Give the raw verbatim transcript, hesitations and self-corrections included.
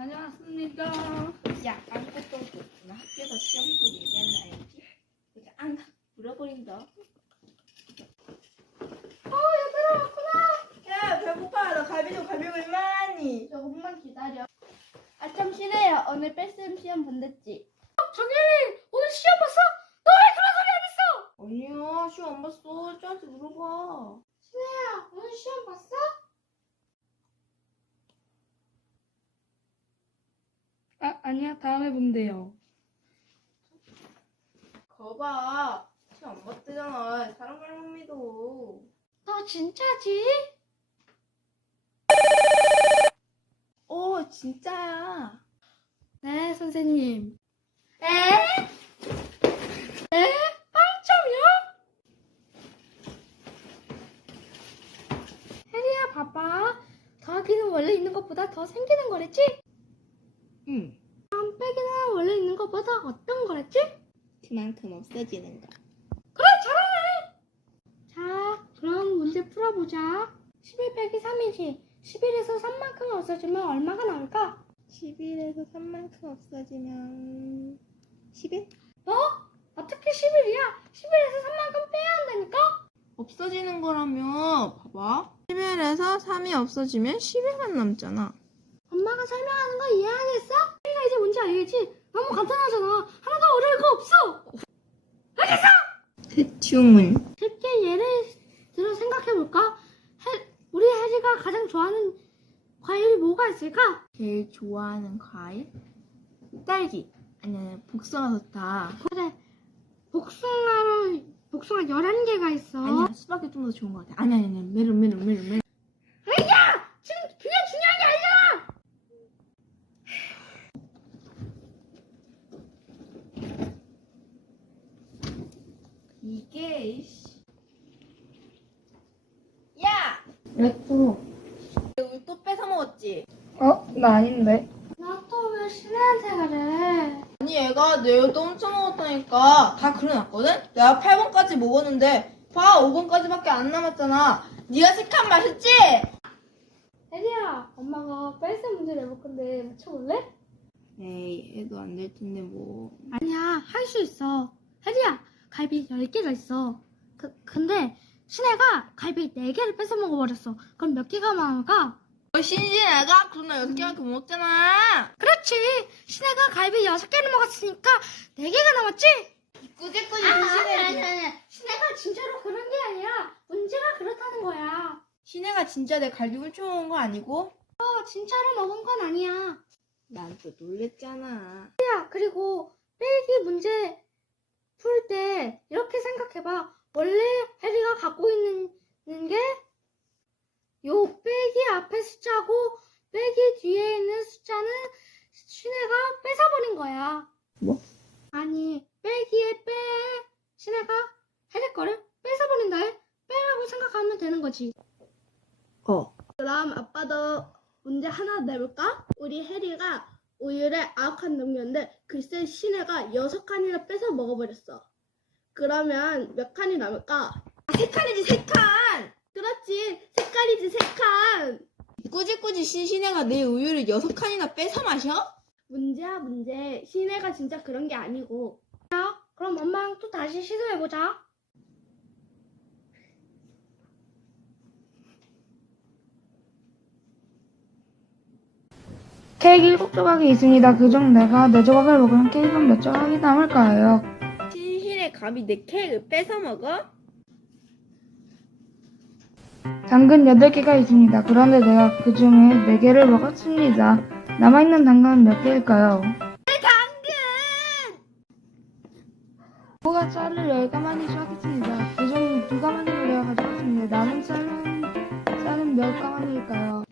다녀왔습니다. 야, 아무것도 없구나. 학교에서 시험 보고 얘기하는 아이지? 이제 안 물어버린다. 어, 얘들아 왔구나. 야, 배고파. 나 갈비 좀 갈비 얼마니? 조금만 기다려. 아, 참 신혜야. 오늘 뺄셈 시험 본댔지? 어, 정현이 오늘 시험 봤어? 너 왜 그런 소리 안 했어? 아니야, 시험 안 봤어. 쟤한테 물어봐. 신혜야, 오늘 시험 봤어? 아, 아니야. 다음에 본대요. 거봐. 시험 안 봤대잖아. 사람 말 못 믿어. 너 진짜지? 어, 진짜야. 네, 선생님. 에? 에? 빵점이요? 혜리야, 봐봐. 더하기는 원래 있는 것보다 더 생기는 거랬지? 응. 그럼 빼기는 원래 있는 것보다 어떤 거랬지? 그만큼 없어지는 거. 그래, 잘하네. 자, 그럼 문제 풀어보자. 십일 빼기 삼이지. 십일에서 삼만큼 없어지면 얼마가 나올까? 십일에서 삼만큼 없어지면 십일? 뭐? 어떻게 십일이야? 십일에서 삼만큼 빼야 한다니까? 없어지는 거라면 봐봐. 십일에서 삼이 없어지면 십일만 남잖아. 엄마가 설명하는 거 이해하겠어? 혜리가 이제 뭔지 알겠지? 너무 간단하잖아. 하나도 어려울 거 없어. 알겠어! 대충은. 쉽게 예를 들어 생각해볼까? 해, 우리 혜리가 가장 좋아하는 과일이 뭐가 있을까? 제일 좋아하는 과일? 딸기. 아니, 아니, 복숭아 좋다. 그래, 복숭아로, 복숭아 열한 개가 있어. 아니야, 수박이 좀 더 좋은 것 같아. 아니, 아니, 아니, 메론, 메론, 메론, 메론. 야! 지금 그게 중요한 게 아니잖아! 이게, 씨. 야! 왜 또? 우리 또 뺏어 먹었지? 어? 나 아닌데. 나 또 왜 신혜한테 그래? 아니, 얘가 내일도 엄청 먹었다니까. 다 그려놨거든? 내가 팔 번까지 먹었는데, 봐, 오 번까지밖에 안 남았잖아. 네가 세 칸 마셨지? 혜리야, 엄마가 뺄셈 문제 내볼 건데 맞춰볼래? 에이, 해도 안 될 텐데, 뭐. 아니야, 할 수 있어. 혜리야, 갈비 열 개가 있어. 그, 근데 신혜가 갈비 네 개를 뺏어 먹어버렸어. 그럼 몇 개가 남을까? 어, 신신애가? 그럼 나 여섯 개밖에 못 먹잖아. 그렇지. 신혜가 갈비 여섯 개를 먹었으니까 네 개가 남았지? 꾸지꾸지 아, 아니, 아니, 아니. 신혜가 진짜로 그런 게 아니라 문제가 그렇다는 거야. 신혜가 진짜 내 갈비 훔쳐먹은 거 아니고? 어, 진짜로 먹은 건 아니야. 난 또 놀랬잖아. 야, 그리고 빼기 문제 풀 때 이렇게 생각해봐. 원래 혜리가 갖고 있는 게 요 빼기 앞에 숫자고 빼기 뒤에 있는 숫자는 신혜가 뺏어버린 거야. 뭐? 아니, 빼기에 빼 신혜가 혜리 거를 뺏어버린다 해. 빼라고 생각하면 되는 거지. 어. 그럼 아빠도 문제 하나 내볼까? 우리 혜리가 우유를 아홉 칸 넘겼는데 글쎄 신혜가 여섯 칸이나 뺏어 먹어버렸어. 그러면 몇 칸이 남을까? 세 칸이지, 세 칸! 그렇지, 세 칸이지 세 칸. 꾸지꾸지 신신혜가 내 우유를 여섯 칸이나 뺏어 마셔? 문제야 문제. 신혜가 진짜 그런 게 아니고. 자, 그럼 엄마랑 또 다시 시도해보자. 케이크 일곱 조각이 있습니다. 그중 내가 네 조각을 먹으면 케이크는 몇 조각이 남을까요? 신신혜 감히 내 케이크를 뺏어 먹어? 당근 여덟 개가 있습니다. 그런데 내가 그 중에 네 개를 먹었습니다. 남아있는 당근은 몇 개일까요? 당근! 부가 쌀을 열 가마니씩 하겠습니다. 그중 두 가마니를 내가 가져갔습니다. 남은 쌀은, 쌀은 몇 가마니일까요?